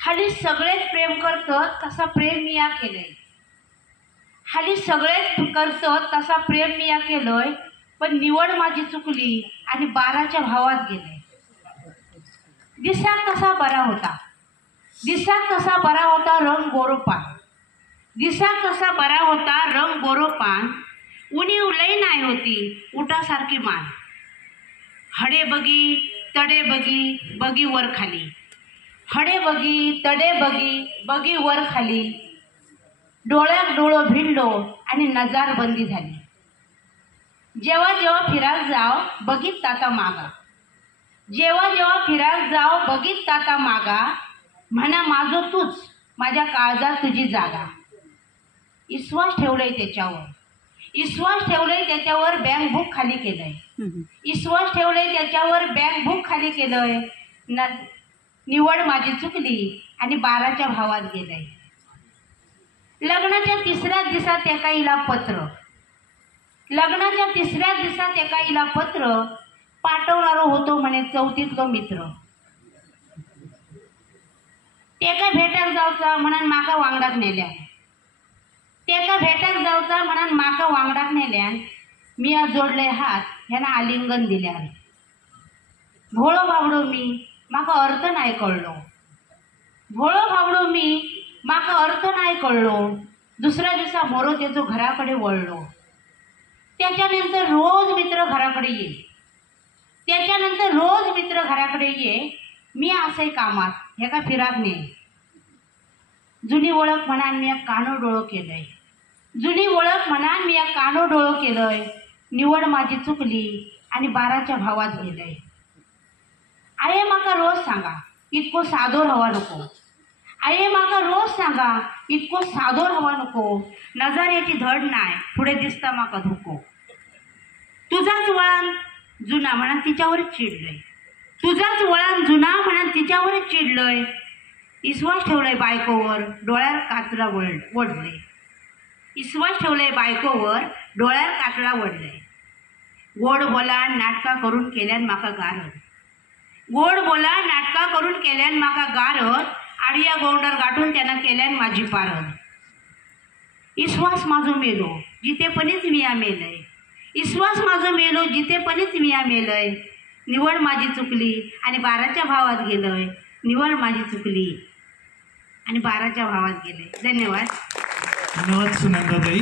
हल्ली सगळेच प्रेम करतात तसा प्रेम मी या केलंय. हल्ली सगळेच करतात तसा प्रेम मी या केलंय, पण निवड माझी चुकली आणि 12च्या भावात गेले. दिसाक तसा बरा होता, दिसाक तसा बरा होता रंग गोरोपान, दिसाक तसा बरा होता रंग गोरोपान. उणीव लई नाही होती उठासारखी मान. हडे बगी तडे बगी बगी वर खाली, हडे बगी तडे बगी बगी वर खाली. डोळ्यात डोळं भिडलो आणि नजारबंदी झाली. जेव्हा जेव्हा फिरायला जाव बघीत ताता मागा, जेव्हा जेव्हा फिरायला जाव बघीत ताता मागा. म्हणा माझो तूच माझ्या काळजात तुझी जागा. विश्वास ठेवलंय त्याच्यावर, विश्वास ठेवलंय त्याच्यावर बँक बुक खाली केलंय. विश्वास ठेवलंय त्याच्यावर बँक बुक खाली केलंय. निवड माझी चुकली आणि 12च्या भावात गेलंय. लग्नाच्या 3ऱ्या दिवसात एका हिला पत्र, लग्नाच्या 3ऱ्या दिवसात एका हिला पत्र पाठवणारो होतो म्हणे 4थीतलो मित्र. तेका भेटायला जाऊचा म्हणून माका वांगडाक नेल्या, तेका भेटायला जाऊचा म्हणून माका वांगडाक नेल्यान. मी जोडले हात ह्यानं आलिंगन दिल्यान. भोळो भावडो मी माका अर्थ नाही कळलो, भोळो भावडो मी माका अर्थ नाही कळलो. दुसऱ्या दिवसा मोरो त्याचो घराकडे वळलो. त्याच्यानंतर रोज मित्र घराकडे ये, त्याच्यानंतर रोज मित्र घराकडे ये. मी असे कामात ह्याका फिराक ने. जुनी ओळख म्हणान मी कानो डोळो केलंय, जुनी ओळख म्हणान मी कानो डोळो केलंय. निवड माझी चुकली आणि 12च्या भावात गेलंय. आये माका रोज सांगा इतको सादोर हवा नको, आये माका रोज सांगा इतको सादोर हवा नको. नजाऱ्याची धड नाही पुढे दिसता माका धोको. तुझाच वळण जुना म्हणा तिच्यावरच चिडलंय, तुझाच वळण जुना म्हणा तिच्यावरच चिडलंय. विश्वास ठेवलाय बायकोवर डोळ्यावर कातडा वडले, विश्वास ठेवलाय बायकोवर डोळ्यावर कातडा वडले. गोड बोला नाटका करून केल्यान माका गारद, गोड बोला नाटका करून केल्यान माका गारद. आडिया गोंडर गाठून त्यांना केल्यान माझी पारद. विश्वास माझो मेलो जितेपणीच मी या मेलय, विश्वास माझो मेलो जितेपणीच मी या मेलय. निवड माझी चुकली आणि 12च्या भावात गेलंय. निवड माझी चुकली आणि 12च्या भावात गेले. धन्यवाद. धन्यवाद सुनंदाताई.